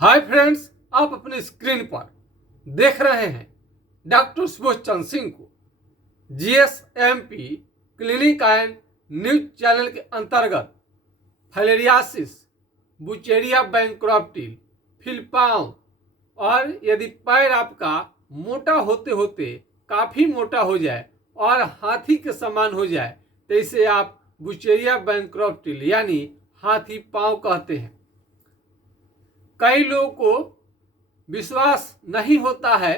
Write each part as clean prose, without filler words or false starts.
Hi friends, आप अपने screen पर देख रहे हैं डॉक्टर सुबोध चंद्र सिंह को जीएसएमपी क्लिनिक एंड न्यूज चैनल के अंतर्गत फाइलेरियासिस, बुचेरिया बैंक्रप्टी, फिलपांव और यदि पैर आपका मोटा होते होते काफ़ी मोटा हो जाए और हाथी के समान हो जाए तो इसे आप बुचेरिया बैंक्रप्टी यानी हाथी पांव कहते हैं। कई लोगों को विश्वास नहीं होता है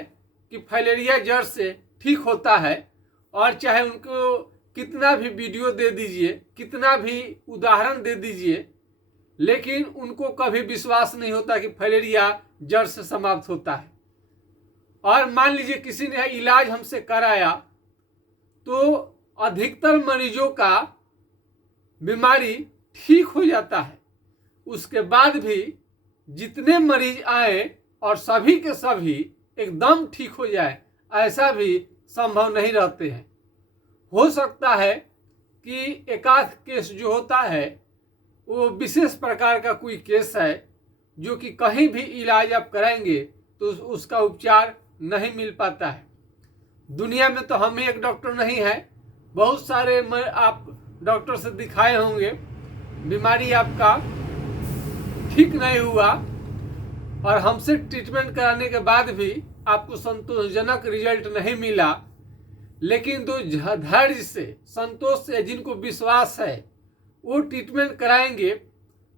कि फाइलेरिया जड़ से ठीक होता है, और चाहे उनको कितना भी वीडियो दे दीजिए, कितना भी उदाहरण दे दीजिए, लेकिन उनको कभी विश्वास नहीं होता कि फाइलेरिया जड़ से समाप्त होता है। और मान लीजिए किसी ने इलाज हमसे कराया तो अधिकतर मरीजों का बीमारी ठीक हो जाता है। उसके बाद भी जितने मरीज आए और सभी के सभी एकदम ठीक हो जाए, ऐसा भी संभव नहीं रहते हैं। हो सकता है कि एकाध केस जो होता है वो विशेष प्रकार का कोई केस है जो कि कहीं भी इलाज आप कराएंगे तो उसका उपचार नहीं मिल पाता है। दुनिया में तो हम ही एक डॉक्टर नहीं है, बहुत सारे आप डॉक्टर से दिखाए होंगे, बीमारी आपका ठीक नहीं हुआ और हमसे ट्रीटमेंट कराने के बाद भी आपको संतोषजनक रिजल्ट नहीं मिला। लेकिन जो धैर्य से, संतोष से, जिनको विश्वास है वो ट्रीटमेंट कराएंगे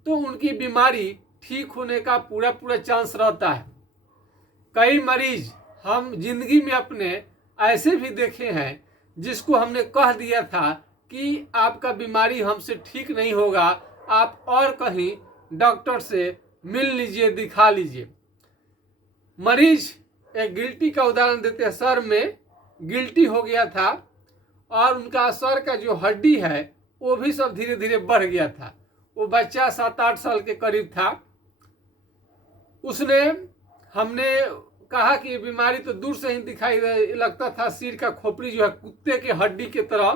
तो उनकी बीमारी ठीक होने का पूरा चांस रहता है। कई मरीज हम जिंदगी में अपने ऐसे भी देखे हैं जिसको हमने कह दिया था कि आपका बीमारी हमसे ठीक नहीं होगा, आप और कहीं डॉक्टर से मिल लीजिए, दिखा लीजिए। मरीज एक गिल्टी का उदाहरण देते हैं। सर में गिल्टी हो गया था और उनका सर का जो हड्डी है वो भी सब धीरे धीरे बढ़ गया था। वो बच्चा 7-8 साल के करीब था। उसने हमने कहा कि बीमारी तो दूर से ही दिखाई लगता था, सिर का खोपड़ी जो है कुत्ते के हड्डी के तरह,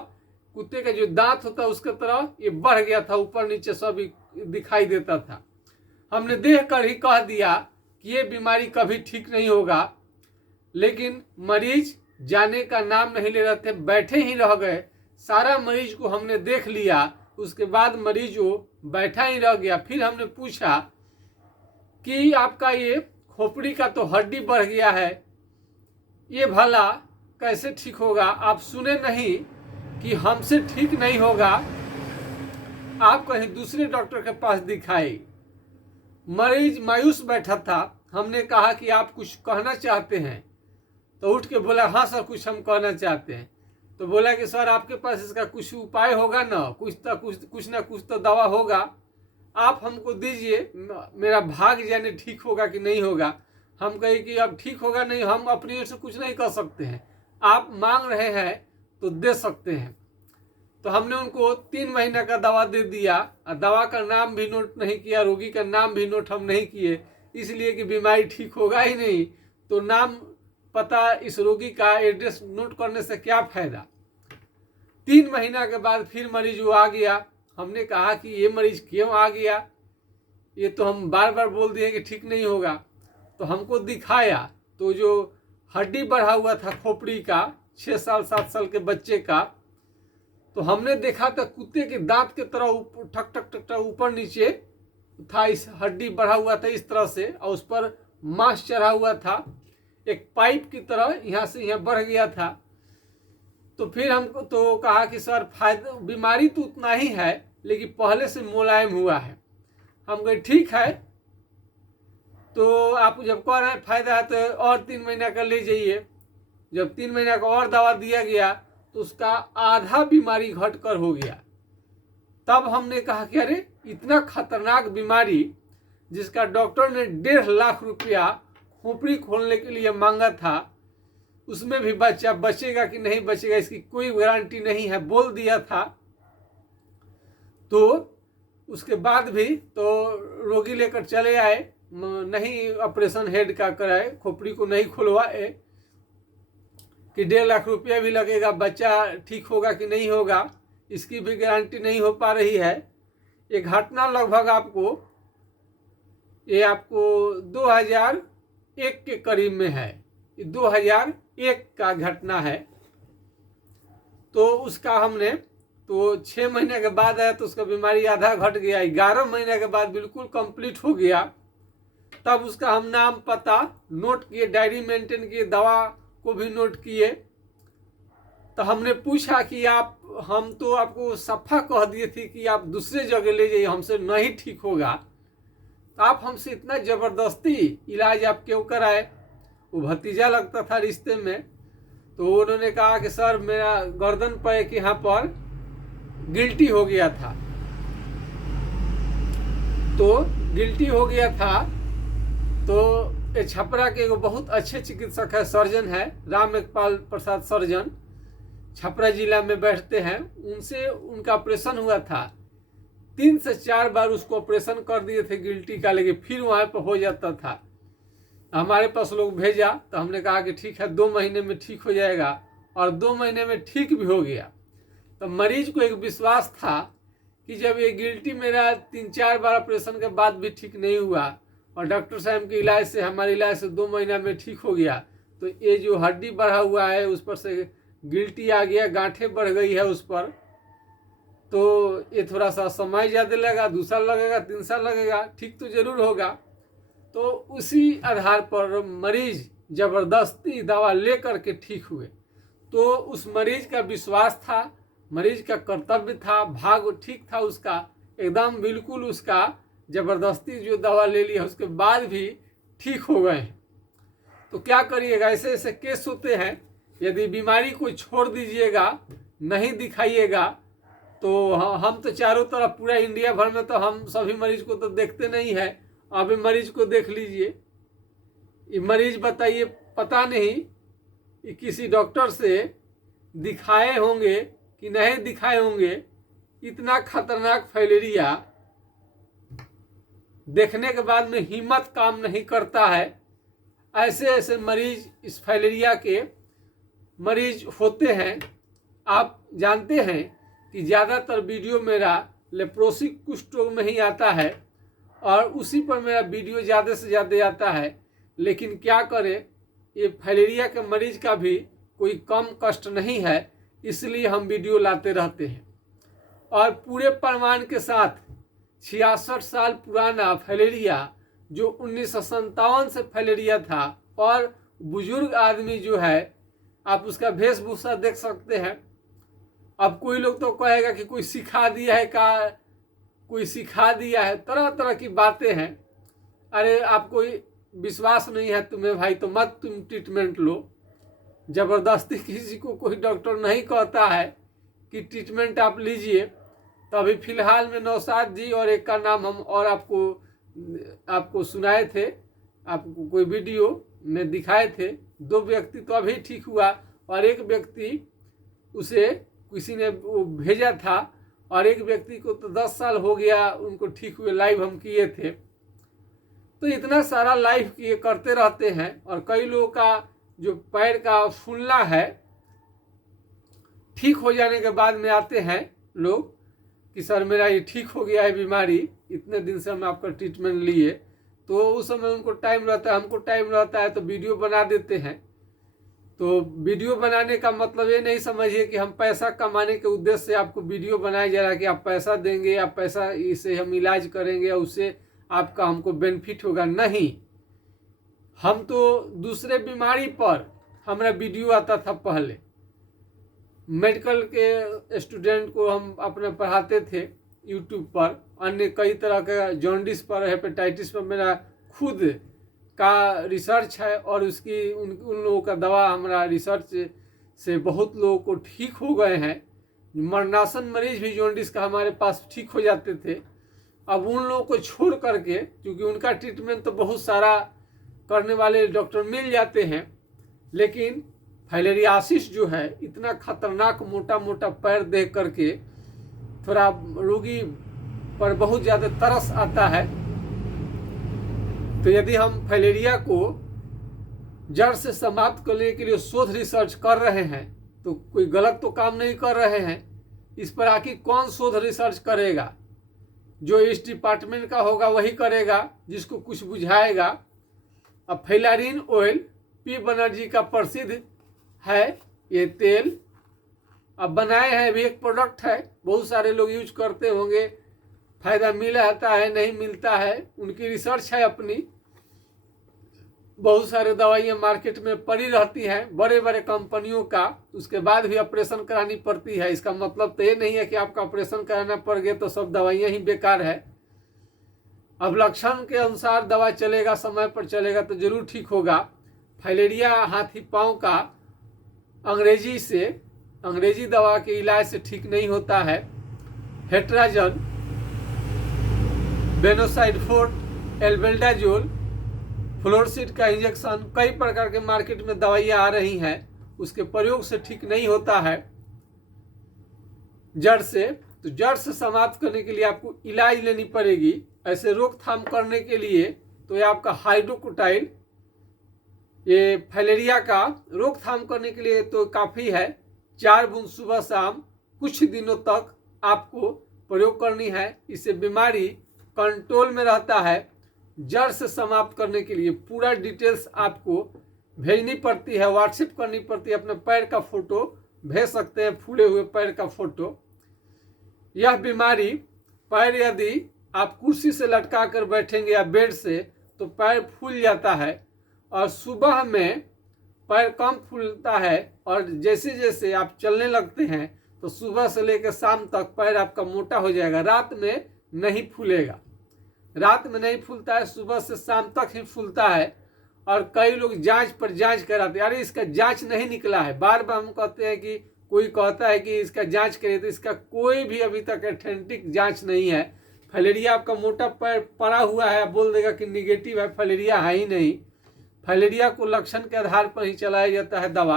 कुत्ते का जो दांत होता है उसके तरह ये बढ़ गया था, ऊपर नीचे सब दिखाई देता था। हमने देख कर ही कह दिया कि ये बीमारी कभी ठीक नहीं होगा, लेकिन मरीज जाने का नाम नहीं ले रहे थे, बैठे ही रह गए। सारा मरीज को हमने देख लिया, उसके बाद मरीज वो बैठा ही रह गया। फिर हमने पूछा कि आपका ये खोपड़ी का तो हड्डी बढ़ गया है, ये भला कैसे ठीक होगा? आप सुने नहीं कि हमसे ठीक नहीं होगा, आप कहीं दूसरे डॉक्टर के पास दिखाए। मरीज मायूस बैठा था। हमने कहा कि आप कुछ कहना चाहते हैं? तो उठ के बोला, हाँ सर, कुछ हम कहना चाहते हैं। तो बोला कि सर आपके पास इसका कुछ उपाय होगा ना, कुछ ना कुछ तो दवा होगा, आप हमको दीजिए, मेरा भाग जाने ठीक होगा कि नहीं होगा। हम कहे कि अब ठीक होगा नहीं, हम अपनी ओर से कुछ नहीं कर सकते हैं, आप मांग रहे हैं तो दे सकते हैं। तो हमने उनको 3 महीना का दवा दे दिया और दवा का नाम भी नोट नहीं किया, रोगी का नाम भी नोट हम नहीं किए, इसलिए कि बीमारी ठीक होगा ही नहीं तो नाम पता इस रोगी का एड्रेस नोट करने से क्या फायदा। 3 महीना के बाद फिर मरीज वो आ गया। हमने कहा कि ये मरीज क्यों आ गया, ये तो हम बार बार बोल दिए कि ठीक नहीं होगा। तो हमको दिखाया तो जो हड्डी बढ़ा हुआ था खोपड़ी का, 6 साल 7 साल के बच्चे का, तो हमने देखा था कुत्ते के दांत के तरह ठक ठक ठक ठक ऊपर नीचे था। इस हड्डी बढ़ा हुआ था इस तरह से, और उस पर मांस चढ़ा हुआ था, एक पाइप की तरह यहाँ से यहाँ बढ़ गया था। तो फिर हमको तो कहा कि सर फायदा, बीमारी तो उतना ही है लेकिन पहले से मुलायम हुआ है। हम कहे ठीक है, तो आप जब कह रहे हैं फायदा है तो और 3 महीना का ले जाइए। जब 3 महीना का और दवा दिया गया तो उसका आधा बीमारी घट कर हो गया। तब हमने कहा कि अरे इतना खतरनाक बीमारी जिसका डॉक्टर ने 1.5 लाख रुपया खोपड़ी खोलने के लिए मांगा था, उसमें भी बच्चा बचेगा कि नहीं बचेगा इसकी कोई गारंटी नहीं है, बोल दिया था। तो उसके बाद भी तो रोगी लेकर चले आए, नहीं ऑपरेशन हेड का कराए, खोपड़ी को नहीं खुलवाए कि 1.5 लाख रुपया भी लगेगा, बच्चा ठीक होगा कि नहीं होगा इसकी भी गारंटी नहीं हो पा रही है। ये घटना लगभग आपको ये आपको 2001 के करीब में है, 2001 का घटना है। तो उसका हमने तो 6 महीने के बाद आया तो उसका बीमारी आधा घट गया, 11 महीने के बाद बिल्कुल कंप्लीट हो गया। तब उसका हम नाम पता नोट किए, डायरी मेंटेन किए, दवा को भी नोट किए। तो हमने पूछा कि आप, हम तो आपको सफा कह दिए थे कि आप दूसरे जगह ले जाइए, हमसे नहीं ठीक होगा, तो आप हमसे इतना ज़बरदस्ती इलाज आप क्यों कराए? वो भतीजा लगता था रिश्ते में। तो उन्होंने कहा कि सर मेरा गर्दन पर एक यहाँ पर गिल्टी हो गया था, तो गिल्टी हो गया था। तो ये छपरा के एगो बहुत अच्छे चिकित्सक है, सर्जन है, राम एकपाल प्रसाद सर्जन, छपरा जिला में बैठते हैं, उनसे उनका ऑपरेशन हुआ था। 3 से 4 बार उसको ऑपरेशन कर दिए थे गिल्टी का, लेकिन फिर वहाँ पर हो जाता था। हमारे पास लोग भेजा तो हमने कहा कि ठीक है 2 महीने में ठीक हो जाएगा, और 2 महीने में ठीक भी हो गया। तो मरीज को एक विश्वास था कि जब ये गिल्टी मेरा 3-4 बार ऑपरेशन के बाद भी ठीक नहीं हुआ और डॉक्टर साहब के इलाज से, हमारे इलाज से 2 महीना में ठीक हो गया, तो ये जो हड्डी बढ़ा हुआ है उस पर से गिल्टी आ गया, गांठें बढ़ गई है उस पर, तो ये थोड़ा सा समय ज़्यादा लगेगा, 2 साल लगेगा, 3 साल लगेगा, ठीक तो जरूर होगा। तो उसी आधार पर मरीज ज़बरदस्ती दवा ले करके ठीक हुए। तो उस मरीज का विश्वास था, मरीज का कर्तव्य था, भाग ठीक था उसका एकदम बिल्कुल, उसका ज़बरदस्ती जो दवा ले लिया उसके बाद भी ठीक हो गए हैं। तो क्या करिएगा, ऐसे ऐसे केस होते हैं। यदि बीमारी को छोड़ दीजिएगा, नहीं दिखाइएगा, तो हम तो चारों तरफ पूरा इंडिया भर में तो हम सभी मरीज को तो देखते नहीं है। आप मरीज को देख लीजिए, ये मरीज बताइए, पता नहीं कि किसी डॉक्टर से दिखाए होंगे कि नहीं दिखाए होंगे। इतना खतरनाक फाइलेरिया देखने के बाद में हिम्मत काम नहीं करता है। ऐसे ऐसे मरीज, इस फाइलेरिया के मरीज होते हैं। आप जानते हैं कि ज़्यादातर वीडियो मेरा लेप्रोसी कुष्ठ रोग में ही आता है और उसी पर मेरा वीडियो ज़्यादा से ज़्यादा आता है। लेकिन क्या करें, ये फाइलेरिया के मरीज का भी कोई कम कष्ट नहीं है, इसलिए हम वीडियो लाते रहते हैं। और पूरे प्रमाण के साथ 66 साल पुराना फाइलेरिया, जो 1957 से फाइलेरिया था, और बुजुर्ग आदमी जो है, आप उसका वेशभूषा देख सकते हैं। अब कोई लोग तो कहेगा कि कोई सिखा दिया है, का कोई सिखा दिया है, तरह तरह की बातें हैं। अरे आपको विश्वास नहीं है तुम्हें भाई, तो मत तुम ट्रीटमेंट लो। ज़बरदस्ती किसी को कोई डॉक्टर नहीं कहता है कि ट्रीटमेंट आप लीजिए। तो अभी फ़िलहाल में नौशाद जी और एक का नाम हम और आपको सुनाए थे, आपको कोई वीडियो में दिखाए थे। 2 व्यक्ति तो अभी ठीक हुआ और एक व्यक्ति उसे किसी ने वो भेजा था, और एक व्यक्ति को तो 10 साल हो गया उनको ठीक हुए, लाइव हम किए थे। तो इतना सारा लाइव किए करते रहते हैं। और कई लोगों का जो पैर का फूलना है, ठीक हो जाने के बाद में आते हैं लोग कि सर मेरा ये ठीक हो गया है बीमारी, इतने दिन से हम आपका ट्रीटमेंट लिए। तो उस समय उनको टाइम रहता है, हमको टाइम रहता है, तो वीडियो बना देते हैं। तो वीडियो बनाने का मतलब ये नहीं समझिए कि हम पैसा कमाने के उद्देश्य से आपको वीडियो बनाया जा रहा है कि आप पैसा देंगे या पैसा इसे हम इलाज करेंगे या उससे आपका हमको बेनिफिट होगा। नहीं, हम तो दूसरे बीमारी पर हमारा वीडियो आता था पहले। मेडिकल के स्टूडेंट को हम अपने पढ़ाते थे यूट्यूब पर, अन्य कई तरह के जॉन्डिस पर, हेपेटाइटिस पर मेरा खुद का रिसर्च है, और उसकी उन लोगों का दवा हमारा रिसर्च से बहुत लोगों को ठीक हो गए हैं। मरणासन मरीज भी जॉन्डिस का हमारे पास ठीक हो जाते थे। अब उन लोगों को छोड़ करके, क्योंकि उनका ट्रीटमेंट तो बहुत सारा करने वाले डॉक्टर मिल जाते हैं, लेकिन फाइलेरियासिस जो है इतना खतरनाक, मोटा मोटा पैर देख करके थोड़ा रोगी पर बहुत ज़्यादा तरस आता है। तो यदि हम फाइलेरिया को जड़ से समाप्त करने के लिए शोध रिसर्च कर रहे हैं, तो कोई गलत तो काम नहीं कर रहे हैं। इस पर आखिर कौन शोध रिसर्च करेगा? जो इस डिपार्टमेंट का होगा वही करेगा, जिसको कुछ बुझाएगा। अब फेलारिन ऑयल पी बनर्जी का प्रसिद्ध है ये तेल। अब बनाए हैं, भी एक प्रोडक्ट है, बहुत सारे लोग यूज करते होंगे, फायदा मिलता है नहीं मिलता है, उनकी रिसर्च है अपनी। बहुत सारे दवाइयाँ मार्केट में पड़ी रहती हैं बड़े बड़े कंपनियों का, उसके बाद भी ऑपरेशन करानी पड़ती है। इसका मतलब तो ये नहीं है कि आपका ऑपरेशन कराना पड़ गया तो सब दवाइयाँ ही बेकार है। अब लक्षण के अनुसार दवा चलेगा, समय पर चलेगा तो जरूर ठीक होगा। फाइलेरिया हाथी पाँव का अंग्रेजी दवा के इलाज से ठीक नहीं होता है। हेट्राजन, बेनोसाइड फोर्ट, एल्बेंडाजोल, फ्लोरसिड का इंजेक्शन, कई प्रकार के मार्केट में दवाइयाँ आ रही हैं, उसके प्रयोग से ठीक नहीं होता है जड़ से। तो जड़ से समाप्त करने के लिए आपको इलाज लेनी पड़ेगी। ऐसे रोकथाम करने के लिए तो ये आपका हाइड्रोकोटाइल, ये फाइलेरिया का रोकथाम करने के लिए तो काफ़ी है। 4 बूंद सुबह शाम कुछ दिनों तक आपको प्रयोग करनी है। इससे बीमारी कंट्रोल में रहता है। जड़ से समाप्त करने के लिए पूरा डिटेल्स आपको भेजनी पड़ती है, व्हाट्सएप करनी पड़ती है। अपने पैर का फोटो भेज सकते हैं, फूले हुए पैर का फोटो। यह बीमारी, पैर यदि आप कुर्सी से लटका कर बैठेंगे या बेड से तो पैर फूल जाता है, और सुबह में पैर कम फूलता है, और जैसे जैसे आप चलने लगते हैं तो सुबह से लेकर शाम तक पैर आपका मोटा हो जाएगा। रात में नहीं फूलेगा, रात में नहीं फूलता है, सुबह से शाम तक ही फूलता है। और कई लोग जांच पर जांच कराते हैं, अरे इसका जांच नहीं निकला है। बार बार हम कहते हैं कि कोई कहता है कि इसका जांच करिए, तो इसका कोई भी अभी तक ऑथेंटिक जांच नहीं है। फाइलेरिया आपका मोटा पैर पड़ा हुआ है, बोल देगा कि निगेटिव है, फाइलेरिया है ही नहीं। फाइलेरिया को लक्षण के आधार पर ही चलाया जाता है दवा।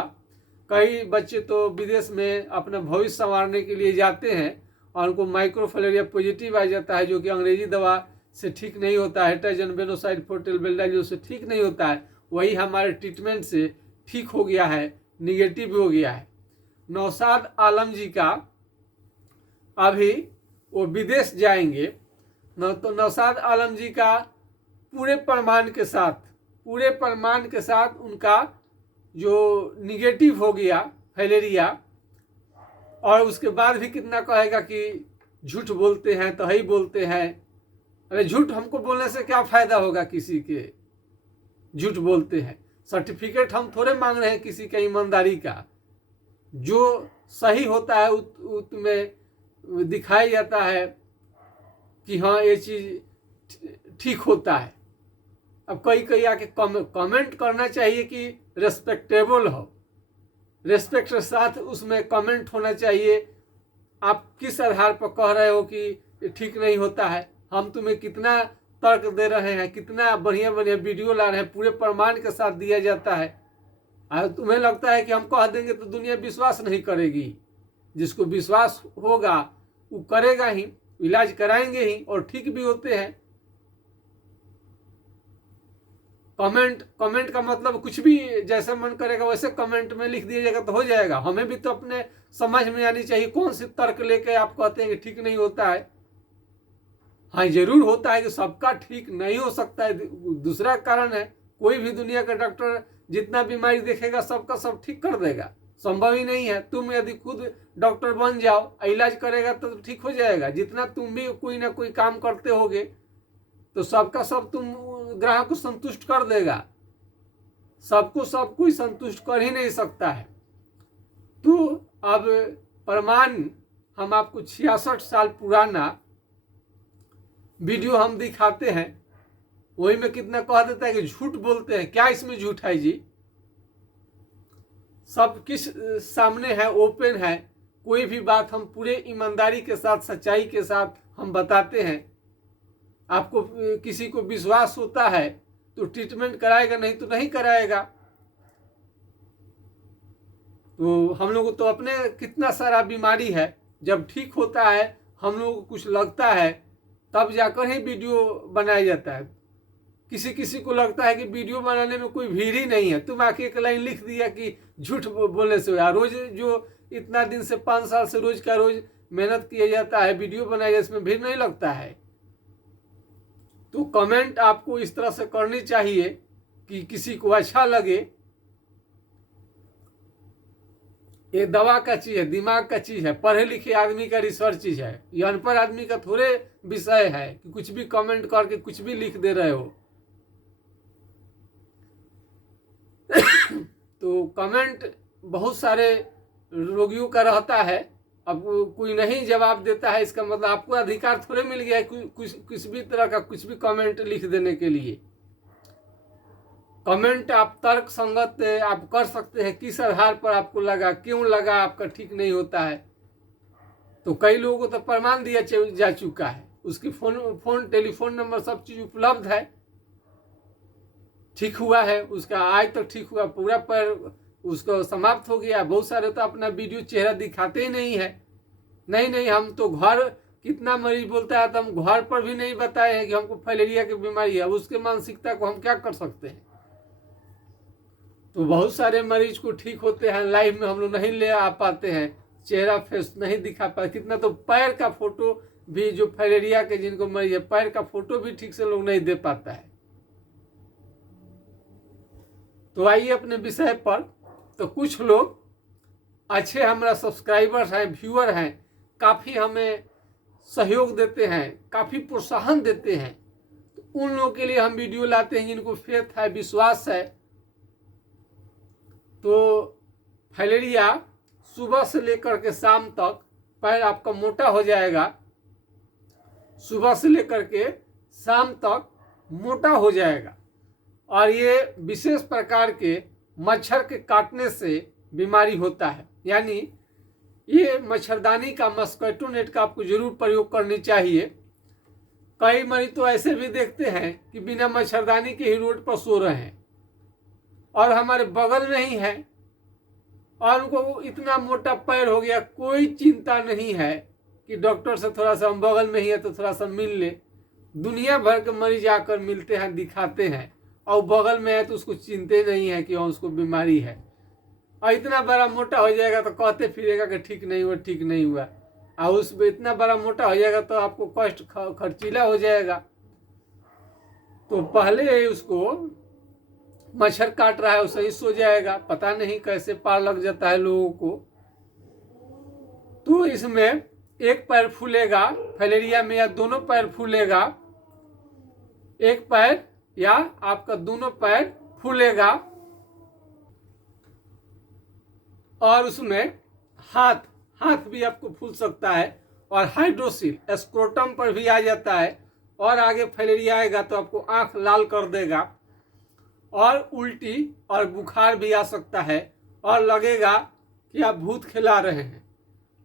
कई बच्चे तो विदेश में अपना भविष्य संवारने के लिए जाते हैं और उनको माइक्रोफाइलेरिया पॉजिटिव आ जाता है, जो कि अंग्रेजी दवा से ठीक नहीं होता है। हेट्राजन, बेनोसाइड फोर्ट, एल्बेंडाजोल से ठीक नहीं होता है, वही हमारे ट्रीटमेंट से ठीक हो गया है, निगेटिव हो गया है। नौशाद आलम जी का अभी वो विदेश जाएंगे, तो नौशाद आलम जी का पूरे प्रमाण के साथ उनका जो निगेटिव हो गया फाइलेरिया, और उसके बाद भी कितना कहेगा कि झूठ बोलते हैं तो ही बोलते हैं। अरे झूठ हमको बोलने से क्या फायदा होगा, किसी के झूठ बोलते हैं। सर्टिफिकेट हम थोड़े मांग रहे हैं किसी का ईमानदारी का। जो सही होता है उसमें दिखाया जाता है कि हाँ ये चीज़ ठीक होता है। अब कई आके कमेंट करना चाहिए कि रेस्पेक्टेबल हो, रेस्पेक्ट के साथ उसमें कमेंट होना चाहिए। आप किस आधार पर कह रहे हो कि ठीक नहीं होता है? हम तुम्हें कितना तर्क दे रहे हैं, कितना बढ़िया बढ़िया वीडियो ला रहे हैं, पूरे प्रमाण के साथ दिया जाता है। और तुम्हें लगता है कि हम कह देंगे तो दुनिया विश्वास नहीं करेगी। जिसको विश्वास होगा वो करेगा ही, इलाज कराएंगे ही, और ठीक भी होते हैं। कमेंट का मतलब कुछ भी जैसा मन करेगा वैसे कमेंट में लिख दिया जाएगा तो हो जाएगा। हमें भी तो अपने समझ में आनी चाहिए, कौन सी तर्क लेके आप कहते हैं कि ठीक नहीं होता है। हाँ जरूर होता है कि सबका ठीक नहीं हो सकता है, दूसरा कारण है। कोई भी दुनिया का डॉक्टर जितना बीमारी देखेगा सबका सब ठीक कर देगा, संभव ही नहीं है। तुम यदि खुद डॉक्टर बन जाओ, इलाज करेगा तो ठीक हो जाएगा। जितना तुम भी कोई ना कोई काम करते होगे तो सबका सब तुम ग्राहक को संतुष्ट कर देगा। सबको सब कोई संतुष्ट कर ही नहीं सकता है। तो अब प्रमाण हम आपको 66 साल पुराना वीडियो हम दिखाते हैं, वही में कितना कह देता है कि झूठ बोलते हैं। क्या इसमें झूठ है जी? सब किस सामने है, ओपन है। कोई भी बात हम पूरे ईमानदारी के साथ, सच्चाई के साथ हम बताते हैं। आपको किसी को विश्वास होता है तो ट्रीटमेंट कराएगा, नहीं तो नहीं कराएगा। तो हम लोगों को तो अपने कितना सारा बीमारी है, जब ठीक होता है हम लोगों को कुछ लगता है तब जाकर ही वीडियो बनाया जाता है। किसी को लगता है कि वीडियो बनाने में कोई भीड़ ही नहीं है। तुम आके एक लाइन लिख दिया कि झूठ बोलने से यार, रोज जो इतना दिन से 5 साल से रोज का रोज मेहनत किया जाता है, वीडियो बनाया जाता है, इसमें भीड़ नहीं लगता है। तो कमेंट आपको इस तरह से करनी चाहिए कि किसी को अच्छा लगे। ये दवा का चीज है, दिमाग का चीज है, पढ़े लिखे आदमी का रिसर्च चीज है। ये अनपढ़ आदमी का थोड़े विषय है कि कुछ भी कमेंट करके कुछ भी लिख दे रहे हो। तो कमेंट बहुत सारे रोगियों का रहता है। अब कोई नहीं जवाब देता है, इसका मतलब आपको अधिकार थोड़े मिल गया है कुछ भी तरह का कुछ भी कमेंट लिख देने के लिए। कमेंट आप तर्क संगत आप कर सकते हैं, किस आधार पर आपको लगा, क्यों लगा आपका ठीक नहीं होता है। तो कई लोगों को तो प्रमाण दिया जा चुका है, उसकी फोन टेलीफोन नंबर सब चीज उपलब्ध है, ठीक हुआ है उसका, आज तक ठीक हुआ, पूरा पर उसको समाप्त हो गया। बहुत सारे तो अपना वीडियो चेहरा दिखाते ही नहीं है, नहीं हम तो घर, कितना मरीज बोलता है तो हम घर पर भी नहीं बताए हैं कि हमको फाइलेरिया की बीमारी है। उसके मानसिकता को हम क्या कर सकते हैं। तो बहुत सारे मरीज को ठीक होते हैं, लाइव में हम लोग नहीं ले आ पाते हैं, चेहरा फेस नहीं दिखा पाते। कितना तो पैर का फोटो भी, जो फाइलेरिया के जिनको मरीज है, पैर का फोटो भी ठीक से लोग नहीं दे पाता है। तो आइए अपने विषय पर। तो कुछ लोग अच्छे हमारा सब्सक्राइबर्स हैं, व्यूअर हैं, काफ़ी हमें सहयोग देते हैं, काफ़ी प्रोत्साहन देते हैं। तो उन लोगों के लिए हम वीडियो लाते हैं जिनको फेथ है, विश्वास है। तो फाइलेरिया सुबह से लेकर के शाम तक पैर आपका मोटा हो जाएगा, सुबह से लेकर के शाम तक मोटा हो जाएगा। और ये विशेष प्रकार के मच्छर के काटने से बीमारी होता है। यानी ये मच्छरदानी का, मस्कीटो नेट का आपको जरूर प्रयोग करनी चाहिए। कई मरीज तो ऐसे भी देखते हैं कि बिना मच्छरदानी के ही रोड पर सो रहे हैं और हमारे बगल में ही है, और उनको इतना मोटा पैर हो गया, कोई चिंता नहीं है कि डॉक्टर से थोड़ा सा हम बगल में ही है तो थोड़ा सा मिल ले। दुनिया भर के मरीज आकर मिलते हैं, दिखाते हैं, और बगल में है तो उसको चिंते नहीं है कि उसको बीमारी है। और इतना बड़ा मोटा हो जाएगा तो कहते फिरेगा कि ठीक नहीं हुआ, ठीक नहीं हुआ। और उस इतना बड़ा मोटा हो जाएगा तो आपको कष्ट खर्चीला हो जाएगा। तो पहले उसको मच्छर काट रहा है, उसे ही सो जाएगा। पता नहीं कैसे पार लग जाता है लोगों को। तो इसमें एक पैर फूलेगा फाइलेरिया में, या दोनों पैर फूलेगा, एक पैर या आपका दोनों पैर फूलेगा। और उसमें हाथ भी आपको फूल सकता है, और हाइड्रोसिल स्क्रोटम पर भी आ जाता है। और आगे फाइलेरिया आएगा तो आपको आंख लाल कर देगा, और उल्टी और बुखार भी आ सकता है, और लगेगा कि आप भूत खिला रहे हैं,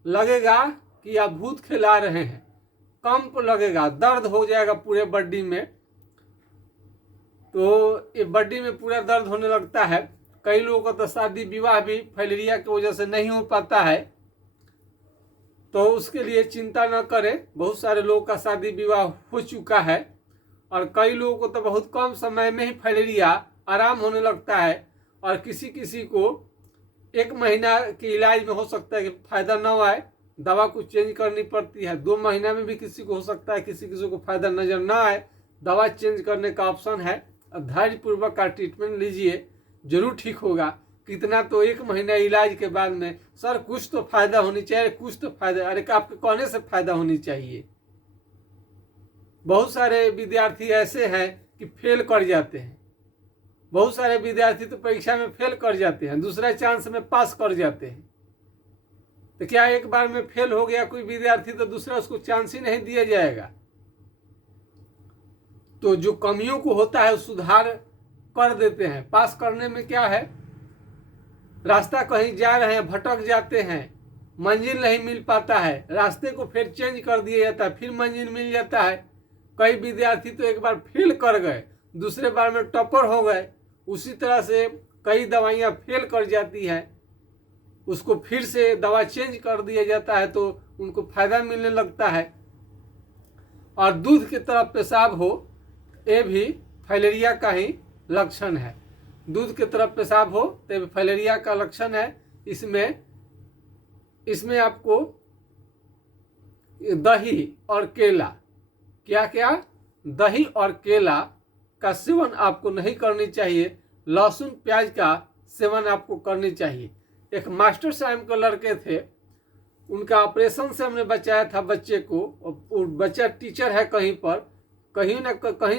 लगेगा कि आप भूत खिला रहे हैं, कंप लगेगा, दर्द हो जाएगा पूरे बॉडी में। तो ये बॉडी में पूरा दर्द होने लगता है। कई लोगों का तो शादी विवाह भी फाइलेरिया की वजह से नहीं हो पाता है। तो उसके लिए चिंता न करें, बहुत सारे लोगों का शादी विवाह हो चुका है, और कई लोगों को तो बहुत कम समय में ही फाइलेरिया आराम होने लगता है। और किसी किसी को 1 महीना के इलाज में हो सकता है कि फायदा न आए, दवा को चेंज करनी पड़ती है। 2 महीना में भी किसी को हो सकता है, किसी को फायदा नजर न आए, दवा चेंज करने का ऑप्शन है। धैर्यपूर्वक का ट्रीटमेंट लीजिए, जरूर ठीक होगा। कितना तो 1 महीना इलाज के बाद में, सर कुछ तो फायदा होनी चाहिए, कुछ तो फायदा, अरे आपके कहने से फायदा होनी चाहिए। बहुत सारे विद्यार्थी ऐसे हैं कि फेल कर जाते हैं, बहुत सारे विद्यार्थी तो परीक्षा में फेल कर जाते हैं, दूसरा चांस में पास कर जाते हैं। तो क्या एक बार में फेल हो गया कोई विद्यार्थी तो दूसरा उसको चांस ही नहीं दिया जाएगा। तो जो कमियों को होता है सुधार कर देते हैं। पास करने में क्या है, रास्ता कहीं जा रहे हैं, भटक जाते हैं, मंजिल नहीं मिल पाता है, रास्ते को फिर चेंज कर दिया जाता है, फिर मंजिल मिल जाता है। कई विद्यार्थी तो एक बार फेल कर गए, दूसरे बार में टॉपर हो गए। उसी तरह से कई दवाइयाँ फेल कर जाती है, उसको फिर से दवा चेंज कर दिया जाता है तो उनको फायदा मिलने लगता है। और दूध की तरफ पेशाब हो, ये भी फाइलेरिया का ही लक्षण है। दूध की तरफ पेशाब हो तो भी फाइलेरिया का लक्षण है। इसमें आपको दही और केला, क्या क्या, दही और केला का सेवन आपको नहीं करनी चाहिए। लहसुन प्याज का सेवन आपको करनी चाहिए। एक मास्टर साहब के लड़के थे, उनका ऑपरेशन से हमने बचाया था बच्चे को। और बच्चा टीचर है कहीं पर, कहीं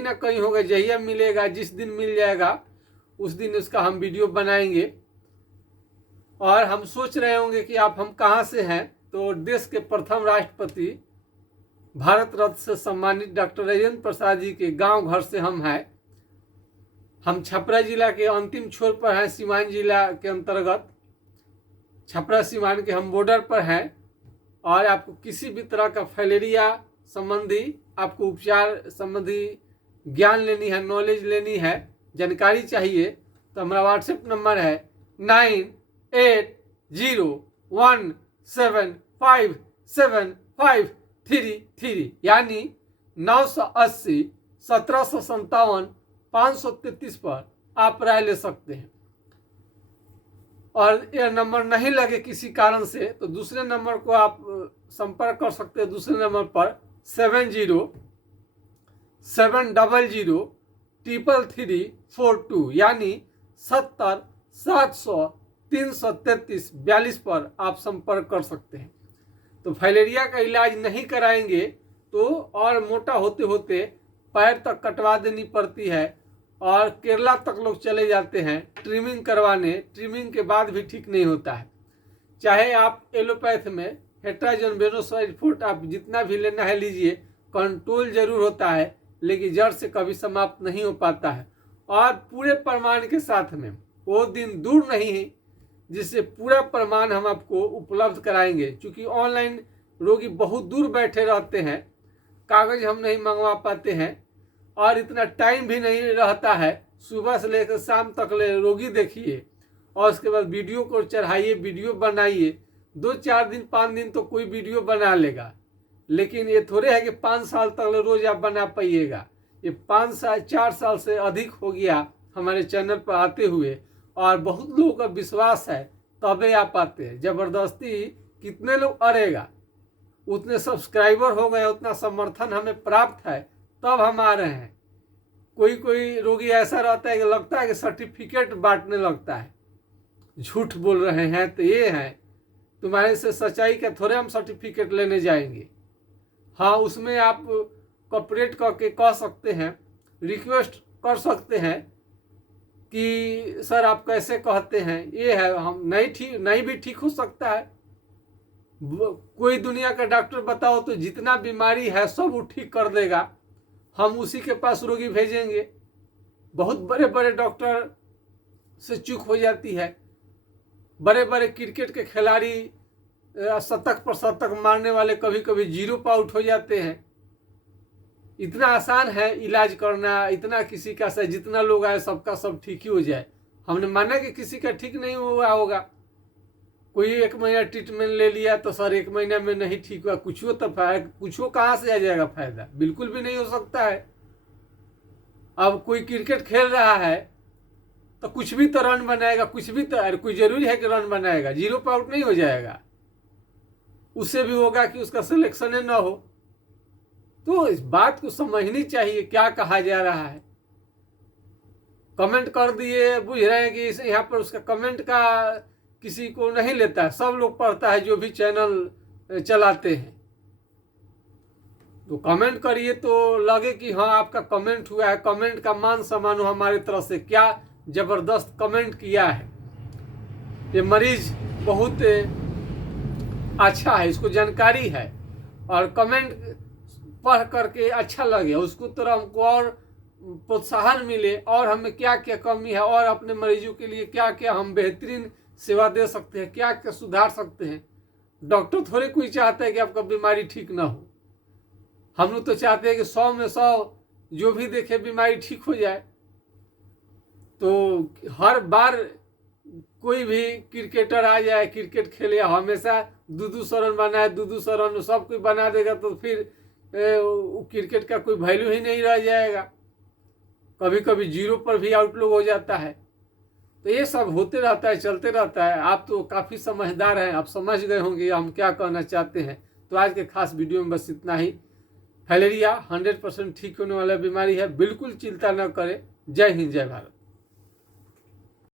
ना कहीं होगा। जहिया मिलेगा, जिस दिन मिल जाएगा उस दिन उसका हम वीडियो बनाएंगे। और हम सोच रहे होंगे कि आप हम कहाँ से हैं, तो देश के प्रथम राष्ट्रपति भारत रत्न से सम्मानित डॉक्टर राजेंद्र प्रसाद जी के गांव घर से हम हैं। हम छपरा जिला के अंतिम छोर पर हैं, सीवान जिला के अंतर्गत छपरा सीवान के हम बॉर्डर पर हैं। और आपको किसी भी तरह का फैलेरिया संबंधी, आपको उपचार संबंधी ज्ञान लेनी है, नॉलेज लेनी है, जानकारी चाहिए, तो हमारा व्हाट्सएप नंबर है 9801757533 यानी 980 1757 533 पर आप राय ले सकते हैं। और यह नंबर नहीं लगे किसी कारण से तो दूसरे नंबर को आप संपर्क कर सकते हैं। दूसरे नंबर पर 7070333342 यानी 70 700 333 पर आप संपर्क कर सकते हैं। तो फाइलेरिया का इलाज नहीं कराएंगे तो और मोटा होते होते पैर तक कटवा देनी पड़ती है और केरला तक लोग चले जाते हैं ट्रिमिंग करवाने। ट्रिमिंग के बाद भी ठीक नहीं होता है। चाहे आप एलोपैथ में हेट्राजन बेनोसाइड आप जितना भी लेना है लीजिए, कंट्रोल जरूर होता है लेकिन जड़ से कभी समाप्त नहीं हो पाता है। और पूरे प्रमाण के साथ में वो दिन दूर नहीं है जिससे पूरा प्रमाण हम आपको उपलब्ध कराएंगे। क्योंकि ऑनलाइन रोगी बहुत दूर बैठे रहते हैं, कागज हम नहीं मंगवा पाते हैं और इतना टाइम भी नहीं रहता है। सुबह से लेकर शाम तक ले रोगी देखिए और उसके बाद वीडियो को चढ़ाइए, वीडियो बनाइए। 2-4 दिन 5 दिन तो कोई वीडियो बना लेगा, लेकिन ये थोड़े है कि 5 साल तक रोज आप बना पाइएगा। ये 4 साल से अधिक हो गया हमारे चैनल पर आते हुए और बहुत लोगों का विश्वास है तबे आप आते हैं। जबरदस्ती कितने लोग अड़ेगा, उतने सब्सक्राइबर हो गए, उतना समर्थन हमें प्राप्त है तब हम आ रहे हैं। कोई रोगी ऐसा रहता है कि लगता है कि सर्टिफिकेट बांटने लगता है, झूठ बोल रहे हैं तो ये है, तुम्हारे से सच्चाई का थोड़े हम सर्टिफिकेट लेने जाएंगे। हाँ, उसमें आप कॉपरेट करके कह सकते हैं, रिक्वेस्ट कर सकते हैं कि सर आप कैसे कहते हैं, ये है, हम नहीं भी ठीक हो सकता है। कोई दुनिया का डॉक्टर बताओ तो जितना बीमारी है सब वो ठीक कर देगा, हम उसी के पास रोगी भेजेंगे। बहुत बड़े बड़े डॉक्टर से चूक हो जाती है। बड़े बड़े क्रिकेट के खिलाड़ी शतक पर शतक मारने वाले कभी कभी 0 पर आउट हो जाते हैं। इतना आसान है इलाज करना, इतना किसी का से जितना लोग आए सबका सब ठीक ही हो जाए। हमने माना कि किसी का ठीक नहीं हुआ होगा। कोई 1 महीना ट्रीटमेंट ले लिया तो सर 1 महीना में नहीं ठीक हुआ, कुछ हो तो फायदा, कुछ हो कहाँ से आ जाएगा फायदा, बिल्कुल भी नहीं हो सकता है। अब कोई क्रिकेट खेल रहा है तो कुछ भी तो रन बनाएगा, कुछ भी तो, कोई जरूरी है कि रन बनाएगा, 0 पर आउट नहीं हो जाएगा। उससे भी होगा कि उसका सिलेक्शन न हो। तो इस बात को समझनी चाहिए क्या कहा जा रहा है। कमेंट कर दिए, बुझ रहे हैं कि यहाँ पर उसका कमेंट का किसी को नहीं लेता है, सब लोग पढ़ता है जो भी चैनल चलाते हैं। तो कमेंट करिए तो लगे कि हाँ आपका कमेंट हुआ है, कमेंट का मान सम्मान हो हमारी तरफ से। क्या जबरदस्त कमेंट किया है, ये मरीज बहुत अच्छा है, इसको जानकारी है और कमेंट पढ़ करके अच्छा लगे, उसको तरह हमको और प्रोत्साहन मिले और हमें क्या क्या कमी है और अपने मरीजों के लिए क्या क्या हम बेहतरीन सेवा दे सकते हैं, क्या क्या सुधार सकते हैं। डॉक्टर थोड़े कोई चाहते हैं कि आपका बीमारी ठीक ना हो। हम लोग तो चाहते हैं कि 100 में 100 जो भी देखे बीमारी ठीक हो जाए। तो हर बार कोई भी क्रिकेटर आ जाए, क्रिकेट खेले, हमेशा 200 रन बनाए, 200 रन सब कोई बना देगा तो फिर क्रिकेट का कोई वैल्यू ही नहीं रह जाएगा। कभी कभी 0 पर भी आउट लोग हो जाता है। तो ये सब होते रहता है, चलते रहता है। आप तो काफ़ी समझदार हैं, आप समझ गए होंगे हम क्या कहना चाहते हैं। तो आज के खास वीडियो में बस इतना ही। फाइलेरिया 100% ठीक होने वाला बीमारी है, बिल्कुल चिंता न करें। जय हिंद, जय भारत।